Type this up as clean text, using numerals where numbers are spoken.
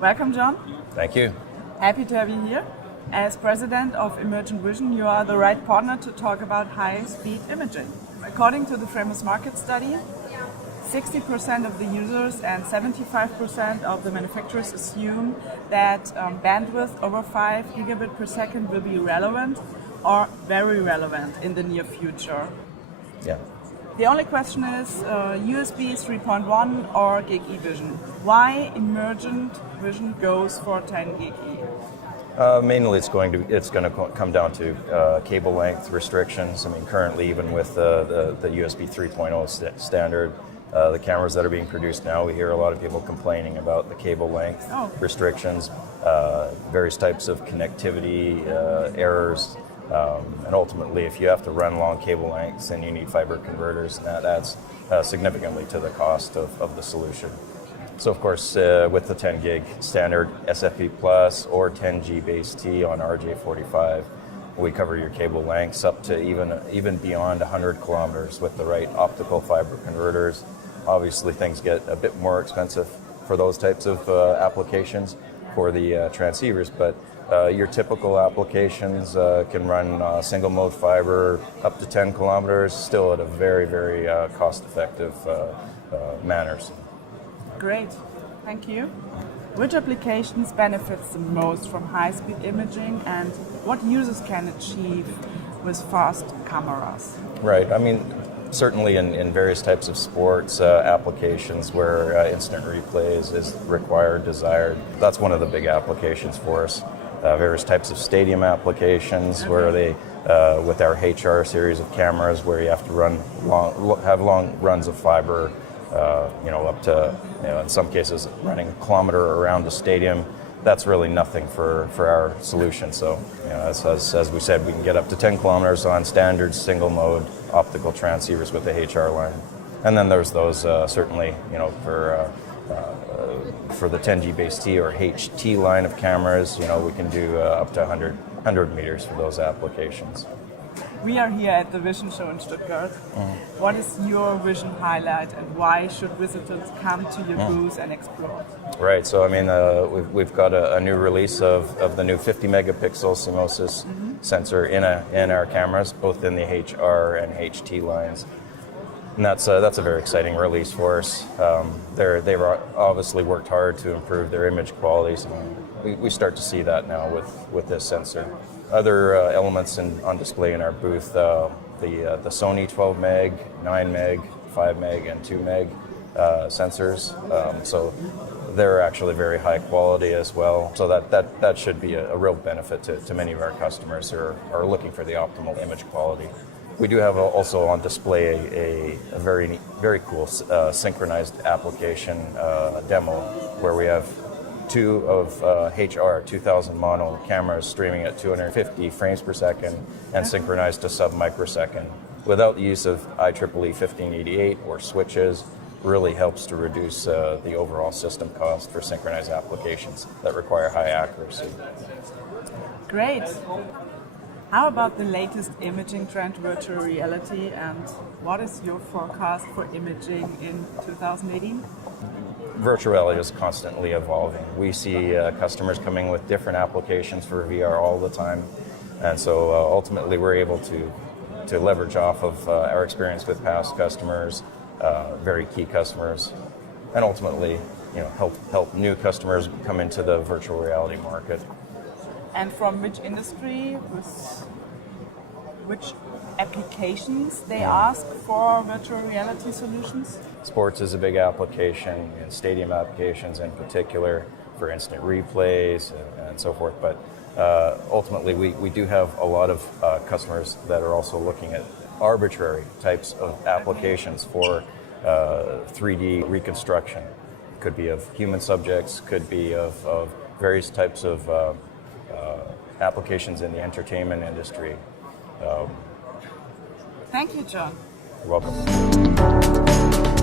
Welcome, John. Thank you. Happy to have you here. As president of Emergent Vision, you are the right partner to talk about high-speed imaging. According to the FRAMOS market study, 60% of the users and 75% of the manufacturers assume that bandwidth over 5 gigabit per second will be relevant or very relevant in the near future. Yeah. The only question is USB 3.1 or Gig E-Vision. Why Emergent Vision goes for 10 Gig E? Mainly it's going to come down to cable length restrictions. I mean, currently even with the USB 3.0 standard, the cameras that are being produced now, we hear a lot of people complaining about the cable length restrictions, various types of connectivity errors, and ultimately if you have to run long cable lengths, then you need fiber converters, and that adds significantly to the cost of the solution. So of course, with the 10 gig standard SFP Plus or 10G base T on RJ45, we cover your cable lengths up to even beyond 100 kilometers with the right optical fiber converters. Obviously, things get a bit more expensive for those types of applications for the transceivers, but your typical applications can run single mode fiber up to 10 kilometers, still at a very, very cost-effective manners. Great, thank you. Which applications benefits the most from high-speed imaging, and what users can achieve with fast cameras? Right, I mean, certainly in various types of sports applications where instant replays is required, desired. That's one of the big applications for us. Various types of stadium applications where they, with our HR series of cameras, where you have to have long runs of fiber, up to, in some cases, running a kilometer around the stadium. That's really nothing for our solution. So, as we said, we can get up to 10 kilometers on standard single mode optical transceivers with the HR line. And then there's those certainly, for the 10G base T or HT line of cameras, we can do up to 100 meters for those applications. We are here at the Vision Show in Stuttgart. What is your vision highlight, and why should visitors come to your booth and explore? Right, so I mean, we've got a new release of the new 50 megapixel CMOS sensor in our cameras, both in the HR and HT lines. And that's a very exciting release for us. They've obviously worked hard to improve their image quality, so we start to see that now with this sensor. Other elements on display in our booth, the Sony 12 meg, 9 meg, 5 meg, and 2 meg sensors. So they're actually very high quality as well. So that should be a real benefit to many of our customers who are looking for the optimal image quality. We do have also on display a very, very cool synchronized application demo where we have two of HR 2000 mono cameras streaming at 250 frames per second and synchronized to sub-microsecond. Without the use of IEEE 1588 or switches, really helps to reduce the overall system cost for synchronized applications that require high accuracy. Great. How about the latest imaging trend, virtual reality, and what is your forecast for imaging in 2018? Virtual reality is constantly evolving. We see customers coming with different applications for VR all the time, and so ultimately we're able to leverage off of our experience with past customers, very key customers, and ultimately help new customers come into the virtual reality market. And from which industry, which applications they ask for virtual reality solutions? Sports is a big application, and stadium applications in particular for instant replays and so forth. But ultimately, we do have a lot of customers that are also looking at arbitrary types of applications for 3D reconstruction. Could be of human subjects, could be of various types of applications in the entertainment industry. Thank you, John. You're welcome.